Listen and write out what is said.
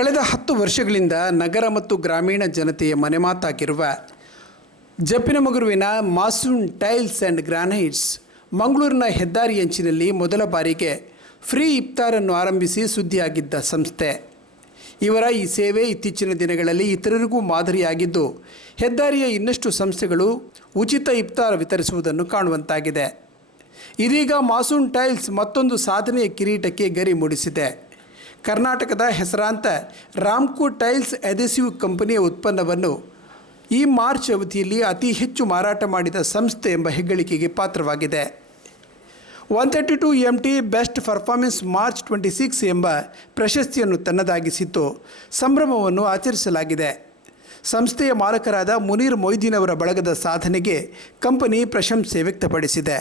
ಕಳೆದ 10 ವರ್ಷಗಳಿಂದ ನಗರ ಮತ್ತು ಗ್ರಾಮೀಣ ಜನತೆಯ ಮನೆಮಾತಾಗಿರುವ ಜಪ್ಪಿನಮೊಗರುವಿನ ಮಾಸೂನ್ ಟೈಲ್ಸ್ ಆ್ಯಂಡ್ ಗ್ರಾನೈಟ್ಸ್ ಮಂಗಳೂರಿನ ಹೆದ್ದಾರಿ ಅಂಚಿನಲ್ಲಿ ಮೊದಲ ಬಾರಿಗೆ ಫ್ರೀ ಇಫ್ತಾರನ್ನು ಆರಂಭಿಸಿ ಸುದ್ದಿಯಾಗಿದ್ದ ಸಂಸ್ಥೆ. ಇವರ ಈ ಸೇವೆ ಇತ್ತೀಚಿನ ದಿನಗಳಲ್ಲಿ ಇತರರಿಗೂ ಮಾದರಿಯಾಗಿದ್ದು, ಹೆದ್ದಾರಿಯ ಇನ್ನಷ್ಟು ಸಂಸ್ಥೆಗಳು ಉಚಿತ ಇಫ್ತಾರ್ ವಿತರಿಸುವುದನ್ನು ಕಾಣುವಂತಾಗಿದೆ. ಇದೀಗ ಮಾಸೂನ್ ಟೈಲ್ಸ್ ಮತ್ತೊಂದು ಸಾಧನೆಯ ಕಿರೀಟಕ್ಕೆ ಗರಿ ಮೂಡಿಸಿದೆ. ಕರ್ನಾಟಕದ ಹೆಸರಾಂತ ರಾಮ್ಕೋ ಟೈಲ್ಸ್ ಅಧೆಸಿವ್ ಕಂಪನಿಯ ಉತ್ಪನ್ನವನ್ನು ಈ ಮಾರ್ಚ್ ಅವಧಿಯಲ್ಲಿ ಅತಿ ಹೆಚ್ಚು ಮಾರಾಟ ಮಾಡಿದ ಸಂಸ್ಥೆ ಎಂಬ ಹೆಗ್ಗಳಿಕೆಗೆ ಪಾತ್ರವಾಗಿದೆ. 132 MT ಬೆಸ್ಟ್ ಪರ್ಫಾರ್ಮೆನ್ಸ್ ಮಾರ್ಚ್ 26 ಎಂಬ ಪ್ರಶಸ್ತಿಯನ್ನು ತನ್ನದಾಗಿಸಿದ್ದು ಸಂಭ್ರಮವನ್ನು ಆಚರಿಸಲಾಗಿದೆ. ಸಂಸ್ಥೆಯ ಮಾಲಕರಾದ ಮುನೀರ್ ಮೊಯ್ದೀನ್ ಅವರ ಬಳಗದ ಸಾಧನೆಗೆ ಕಂಪನಿ ಪ್ರಶಂಸೆ ವ್ಯಕ್ತಪಡಿಸಿದೆ.